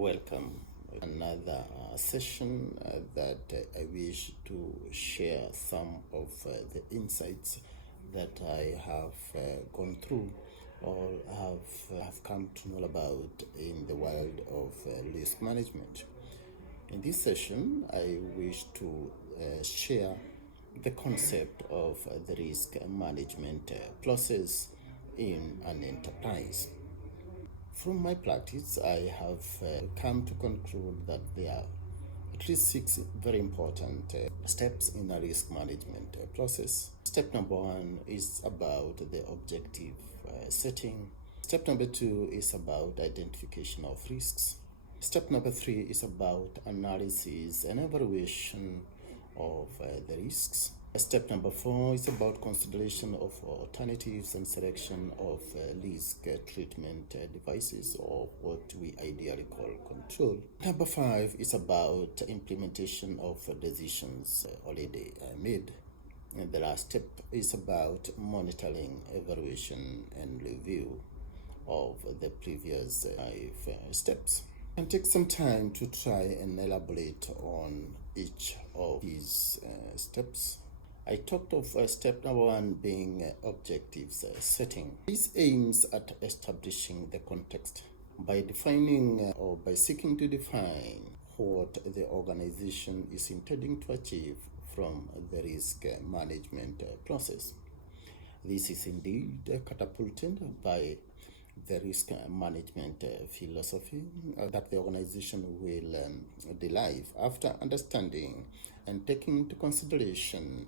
Welcome. Another session that I wish to share some of the insights that I have gone through or have come to know about in the world of risk management. In this session, I wish to share the concept of the risk management process in an enterprise. From my practice, I have come to conclude that there are at least 6 very important steps in a risk management process. Step number 1 is about the objective setting. Step number 2 is about identification of risks. Step number 3 is about analysis and evaluation of the risks. Step number 4 is about consideration of alternatives and selection of risk treatment devices, or what we ideally call control. Number 5 is about implementation of decisions already made. And the last step is about monitoring, evaluation, and review of the previous 5 steps. And take some time to try and elaborate on each of these steps. I talked of step number 1 being objectives setting. This aims at establishing the context by defining or by seeking to define what the organization is intending to achieve from the risk management process. This is indeed catapulted by the risk management philosophy that the organization will derive after understanding and taking into consideration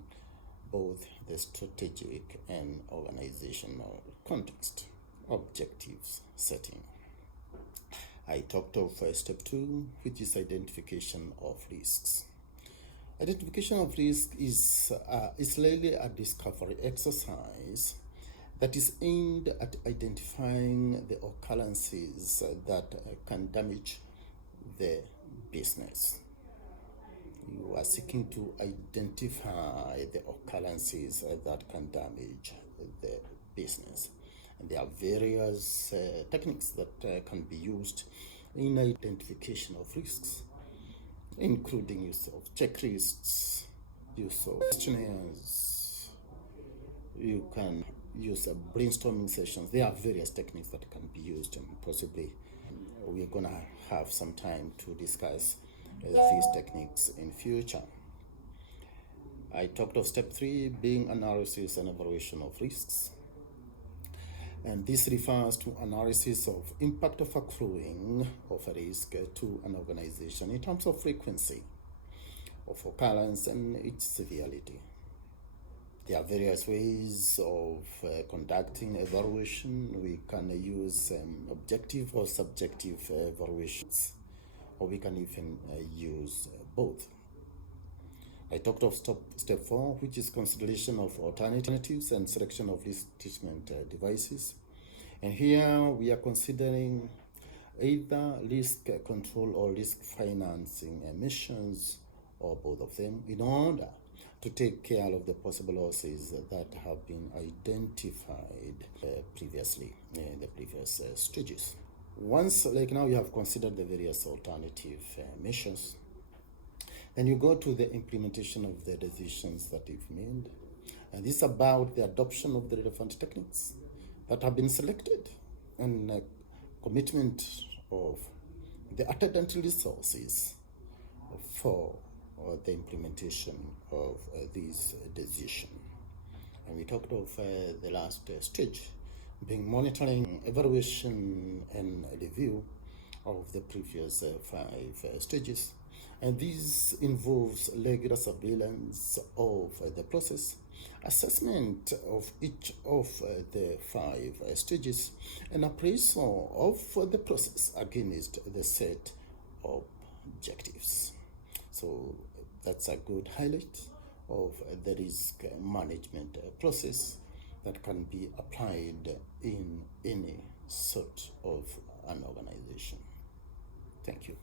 both the strategic and organizational context. Objectives setting. I talked of step 2, which is identification of risks. Identification of risk is really a discovery exercise that is aimed at identifying the occurrences that can damage the business. You are seeking to identify the occurrences that can damage the business. And there are various techniques that can be used in identification of risks, including use of checklists, use of questionnaires. You can use brainstorming sessions. There are various techniques that can be used, and possibly we're going to have some time to discuss these techniques in future. I talked of step 3 being analysis and evaluation of risks. And this refers to analysis of impact of accruing of a risk to an organization in terms of frequency of occurrence and its severity. There are various ways of conducting evaluation. We can use objective or subjective evaluations, or we can even use both. I talked of step 4, which is consideration of alternatives and selection of risk treatment devices. And here we are considering either risk control or risk financing emissions, or both of them, in order to take care of the possible losses that have been identified previously in the previous stages. Once, like now, you have considered the various alternative measures, then you go to the implementation of the decisions that you've made. And this is about the adoption of the relevant techniques that have been selected, and commitment of the attendant resources for the implementation of these decisions. And we talked of the last stage being monitoring, evaluation, and review of the previous 5 stages. And this involves regular surveillance of the process, assessment of each of the 5 stages, and appraisal of the process against the set objectives. So that's a good highlight of the risk management process that can be applied in any sort of an organization. Thank you.